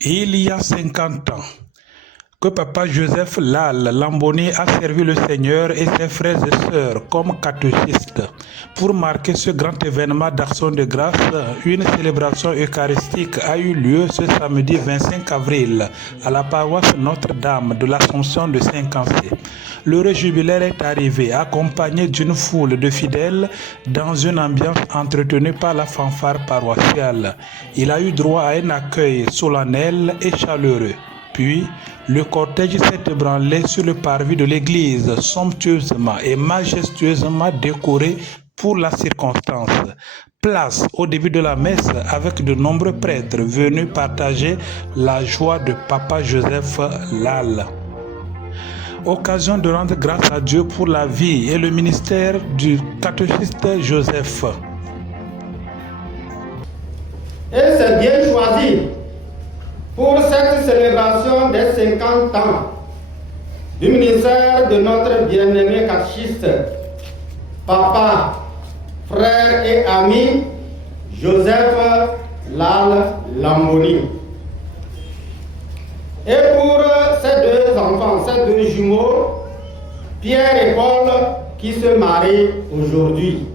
Il y a 50 ans que Papa Joseph Lal Lamboni a servi le Seigneur et ses frères et sœurs comme catéchistes. Pour marquer ce grand événement d'action de grâce, une célébration eucharistique a eu lieu ce samedi 25 avril à la paroisse Notre-Dame de l'Assomption de Saint-Cancé. Le jubilaire est arrivé accompagné d'une foule de fidèles dans une ambiance entretenue par la fanfare paroissiale. Il a eu droit à un accueil solennel et chaleureux. Puis, le cortège s'est ébranlé sur le parvis de l'église, somptueusement et majestueusement décoré pour la circonstance. Place au début de la messe avec de nombreux prêtres venus partager la joie de Papa Joseph Lal. Occasion de rendre grâce à Dieu pour la vie et le ministère du catéchiste Joseph. Et c'est bien choisi pour cette célébration des 50 ans du ministère de notre bien-aimé catéchiste, papa, frère et ami Joseph Lal Lamboni. Et pour ces deux enfants, ces deux jumeaux, Pierre et Paul, qui se marient aujourd'hui.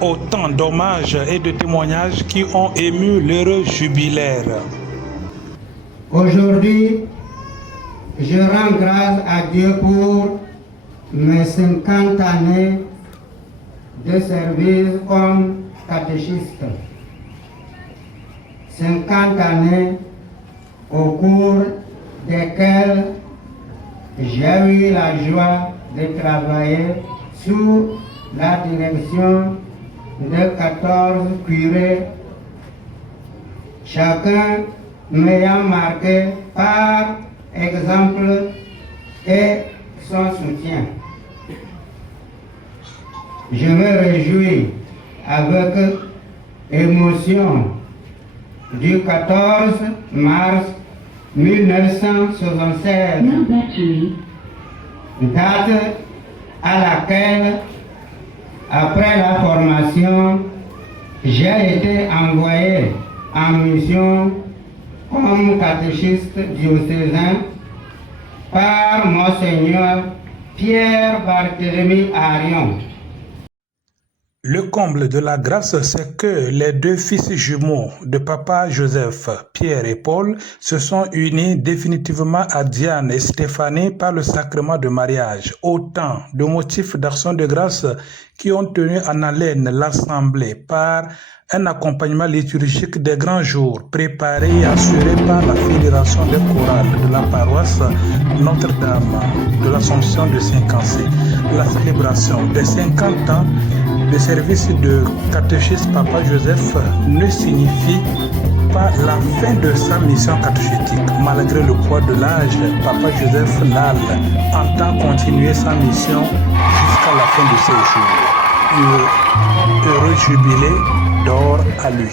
Autant d'hommages et de témoignages qui ont ému l'heureux jubilaire. Aujourd'hui, je rends grâce à Dieu pour mes 50 années de service comme catéchiste. 50 années au cours desquelles j'ai eu la joie de travailler sous la direction de 14 curés, chacun m'ayant marqué par exemple et son soutien. Je me réjouis avec émotion du 14 mars 1976, date à laquelle, après la formation, j'ai été envoyé en mission comme catéchiste diocésain par Monseigneur Pierre Barthélemy Arion. Le comble de la grâce, c'est que les deux fils jumeaux de Papa Joseph, Pierre et Paul, se sont unis définitivement à Diane et Stéphanie par le sacrement de mariage. Autant de motifs d'action de grâce qui ont tenu en haleine l'Assemblée par un accompagnement liturgique des grands jours préparé et assuré par la Fédération des chorales de la paroisse Notre-Dame de l'Assomption de Saint-Cancé. La célébration des 50 ans de service de catéchiste Papa Joseph ne signifie pas la fin de sa mission catéchétique. Malgré le poids de l'âge, Papa Joseph Lal entend continuer sa mission jusqu'à la fin de ses jours. Heureux jubilé d'or à lui.